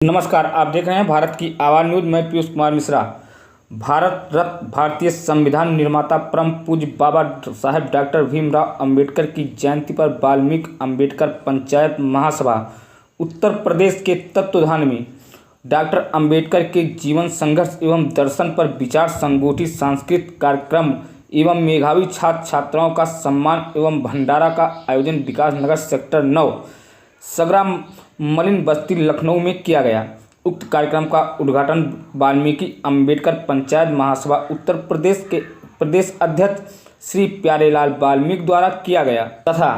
नमस्कार, आप देख रहे हैं भारत की आवाज़ न्यूज़। मैं पीयूष कुमार मिश्रा। भारत रत्न भारतीय संविधान निर्माता परम पूज्य बाबा साहेब डॉक्टर भीमराव अंबेडकर की जयंती पर वाल्मीकि अंबेडकर पंचायत महासभा उत्तर प्रदेश के तत्वाधान में डॉक्टर अंबेडकर के जीवन, संघर्ष एवं दर्शन पर विचार संगोष्ठी, सांस्कृतिक कार्यक्रम एवं मेधावी छात्र छात्राओं का सम्मान एवं भंडारा का आयोजन विकास नगर सेक्टर 9 संग्राम मलिन बस्ती लखनऊ में किया गया। उक्त कार्यक्रम का उद्घाटन वाल्मीकि अंबेडकर पंचायत महासभा उत्तर प्रदेश के प्रदेश अध्यक्ष श्री प्यारेलाल वाल्मीकि द्वारा किया गया तथा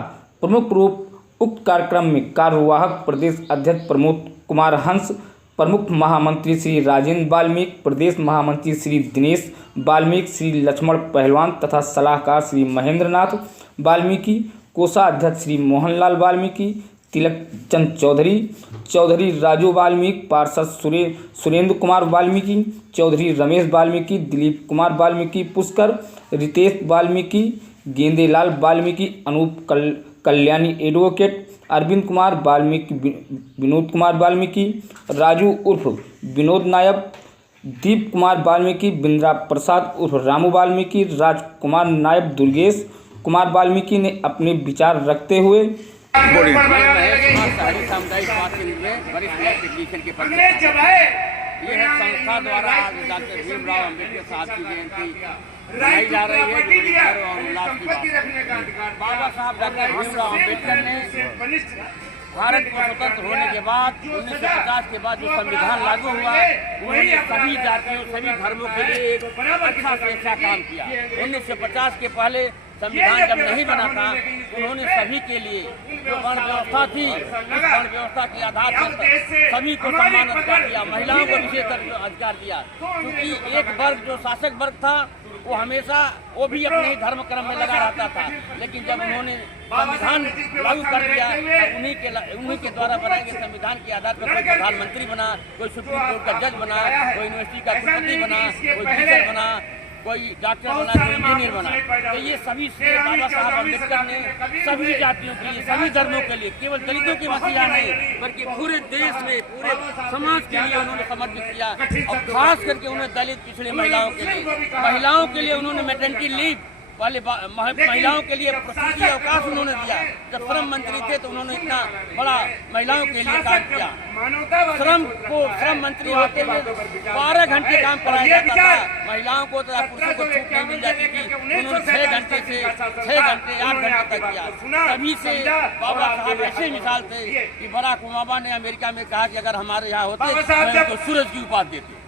प्रमुख रूप उक्त कार्यक्रम में कार्यवाहक प्रदेश अध्यक्ष प्रमोद कुमार हंस, प्रमुख महामंत्री श्री राजेंद्र वाल्मीकि, प्रदेश महामंत्री श्री दिनेश वाल्मीकि, श्री लक्ष्मण पहलवान तथा सलाहकार श्री महेंद्र नाथ वाल्मीकि, कोषाध्यक्ष श्री मोहनलाल वाल्मीकि, तिलक चंद चौधरी, चौधरी राजू वाल्मीकि, पार्षद सुरेंद्र कुमार वाल्मीकि, चौधरी रमेश वाल्मीकि, दिलीप कुमार वाल्मीकि, पुष्कर, रितेश वाल्मीकि, गेंदेलाल वाल्मीकि, अनूप कल्याणी एडवोकेट, अरविंद कुमार वाल्मीकि, विनोद कुमार वाल्मीकि, राजू उर्फ विनोद नायब, दीप कुमार वाल्मीकि, बिंद्रा प्रसाद उर्फ रामू वाल्मीकि, राजकुमार नायब, दुर्गेश कुमार वाल्मीकि ने अपने विचार रखते हुए शहरी सामुदायिक स्वास्थ्य केंद्र में वरिष्ठ टेक्नीशियन के पद ये है संस्था द्वारा आज डॉक्टर भीमराव अंबेडकर साहब की जयंती मनाई जा रही है। बाबा साहब डॉक्टर भीमराव अंबेडकर ने भारत को स्वतंत्र होने के बाद 1950 के बाद जो संविधान लागू हुआ, उन्होंने सभी जातियों, सभी धर्मों के लिए एक अच्छा से अच्छा काम किया। 1950 के पहले संविधान जब नहीं बना था, उन्होंने सभी के लिए जो वर्ण व्यवस्था थी, उस वर्ण व्यवस्था के आधार पर सभी को समान अधिकार दिया, महिलाओं को विशेष अधिकार दिया। क्योंकि एक वर्ग जो शासक वर्ग था वो हमेशा वो भी अपने ही धर्म क्रम में लगा रहता था, लेकिन जब उन्होंने संविधान लागू कर दिया तो उन्हीं के द्वारा बनाए गए संविधान के आधार पर कोई प्रधानमंत्री बना, कोई सुप्रीम कोर्ट का जज बना, कोई यूनिवर्सिटी का कुलपति बना, कोई टीचर बना, कोई डॉक्टर बना, कोई इंजीनियर बना। तो ये सभी से बाबा साहब अम्बेडकर ने सभी जातियों के लिए, सभी धर्मों के लिए, केवल दलितों के मसीहा नहीं बल्कि पूरे देश में, पूरे समाज के लिए उन्होंने समर्पित किया। और खास करके उन्होंने दलित पिछड़े महिलाओं के लिए उन्होंने मैटरनिटी लीव वाले महिलाओं के लिए प्रसूति अवकाश उन्होंने दिया। जब श्रम मंत्री थे तो उन्होंने इतना बड़ा महिलाओं के लिए काम किया। श्रम मंत्री होते हुए 12 घंटे काम कराया जाता था, महिलाओं को तथा पुरुषों को छूट नहीं मिल जाती थी। उन्होंने 6 घंटे से 8 घंटे तक किया। तभी से बाबा साहब ऐसे मिसाल थे कि बराक ओबामा ने अमेरिका में कहा कि अगर हमारे यहाँ होते तो उनको सूरज की उपाधि देते।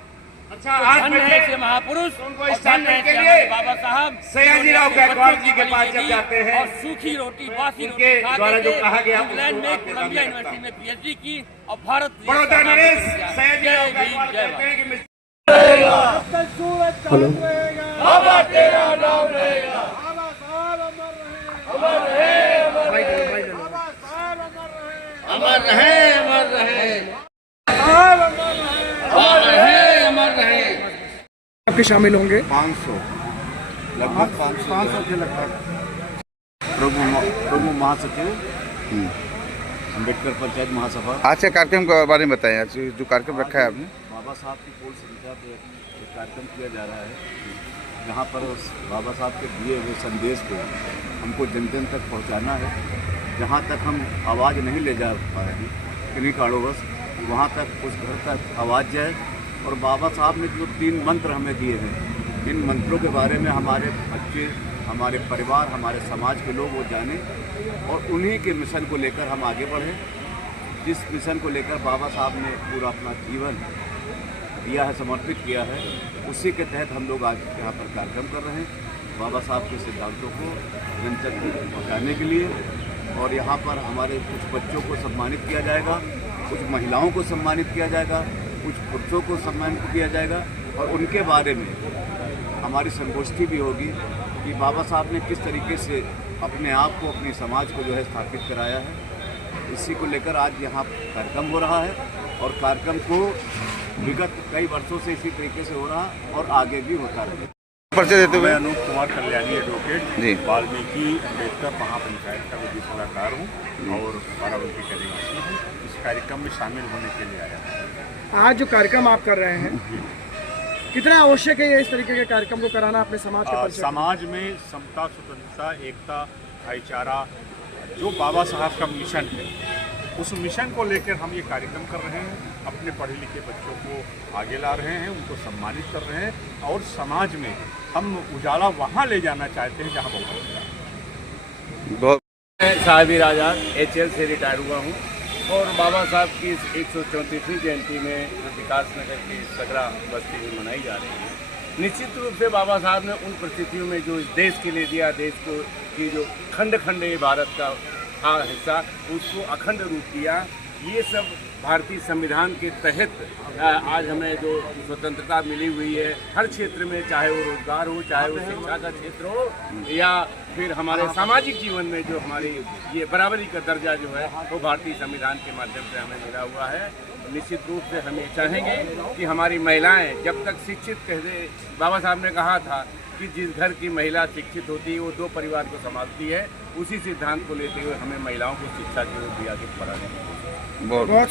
अच्छा, आज धन्य है ऐसे महापुरुष, उनको स्थान के लिए बाबा साहब सयाजीराव गायकवाड़ जी के पास जब जाते हैं और सूखी रोटी, बासी उनके रोटी द्वारा जो कहा गया इंग्लैंड में कोलंबिया यूनिवर्सिटी में पीएचडी की और भारत बड़ौदा नरेश सयाजीराव गायकवाड़ कहते हैं कि हेलो, बाबा तेरा नाम रहेगा, बाबा साहब अमर रहे, अमर रहे, बाबा साहब अमर रहे, अमर रहे, अमर रहे, साहब अमर रहे। अमर रहे, अमर रहे। आपके शामिल होंगे 500 लगभग 500 के लगभग प्रमुख महासचिव अम्बेडकर पंचायत महासभा। आज के कार्यक्रम के बारे में बताएं। आज जो कार्यक्रम रखा है आपने, बाबा साहब की पूर्ण संख्या पे एक कार्यक्रम किया जा रहा है, जहाँ पर बाबा साहब के दिए हुए संदेश को हमको जन जन तक पहुँचाना है। जहाँ तक हम आवाज़ नहीं ले जा पाएंगे किन्हीं कारणवश, वहाँ तक उस घर तक आवाज़ जाए। और बाबा साहब ने जो 3 मंत्र हमें दिए हैं, इन मंत्रों के बारे में हमारे बच्चे, हमारे परिवार, हमारे समाज के लोग वो जाने और उन्हीं के मिशन को लेकर हम आगे बढ़ें। जिस मिशन को लेकर बाबा साहब ने पूरा अपना जीवन दिया है, समर्पित किया है, उसी के तहत हम लोग आज यहाँ पर कार्यक्रम कर रहे हैं बाबा साहब के सिद्धांतों को जन तक पहुँचाने के लिए। और यहाँ पर हमारे कुछ बच्चों को सम्मानित किया जाएगा, कुछ महिलाओं को सम्मानित किया जाएगा, कुछ पुरुषों को सम्मानित किया जाएगा और उनके बारे में हमारी संगोष्ठी भी होगी कि बाबा साहब ने किस तरीके से अपने आप को, अपने समाज को जो है स्थापित कराया है। इसी को लेकर आज यहाँ कार्यक्रम हो रहा है और कार्यक्रम को विगत कई वर्षों से इसी तरीके से हो रहा और आगे भी होता रहेगा। परिचय देते हुए। मैं अनूप कुमार कल्याणी एडवोकेट वाल्मीकि अंबेडकर महापंचायत का विधि सलाहकार हूँ और बाराबंकी का निवासी हूँ। इस कार्यक्रम में शामिल होने के लिए आया हूँ। आज जो कार्यक्रम आप कर रहे हैं कितना आवश्यक है ये इस तरीके के कार्यक्रम को कराना अपने समाज के परिसर में? समाज में समता, स्वतंत्रता, एकता, भाईचारा जो बाबा साहब का मिशन है, उस मिशन को लेकर हम ये कार्यक्रम कर रहे हैं। अपने पढ़े लिखे बच्चों को आगे ला रहे हैं, उनको सम्मानित कर रहे हैं और समाज में हम उजाला वहाँ ले जाना चाहते हैं जहाँ बहुत बहुत मैं साहिब आजाद HL से रिटायर हुआ हूँ और बाबा साहब की इस 134वीं जयंती में जो विकास नगर की सगरा बस्ती में मनाई जा रही है, निश्चित रूप से बाबा साहब ने उन परिस्थितियों में जो इस देश के लिए दिया, देश को की जो खंड खंड भारत का था हिस्सा, उसको अखंड रूप दिया। ये सब भारतीय संविधान के तहत आज हमें जो स्वतंत्रता मिली हुई है हर क्षेत्र में, चाहे वो रोजगार हो, चाहे वो शिक्षा का क्षेत्र हो या फिर हमारे सामाजिक जीवन में जो हमारी ये बराबरी का दर्जा जो है वो भारतीय संविधान के माध्यम से हमें मिला हुआ है। निश्चित रूप से हम ये चाहेंगे कि हमारी महिलाएं जब तक शिक्षित, कहते बाबा साहब ने कहा था कि जिस घर की महिला शिक्षित होती है वो 2 परिवार को संभालती है, उसी सिद्धांत को लेते हुए हमें महिलाओं को शिक्षा की ओर भी आगे बढ़ाना है। बहुत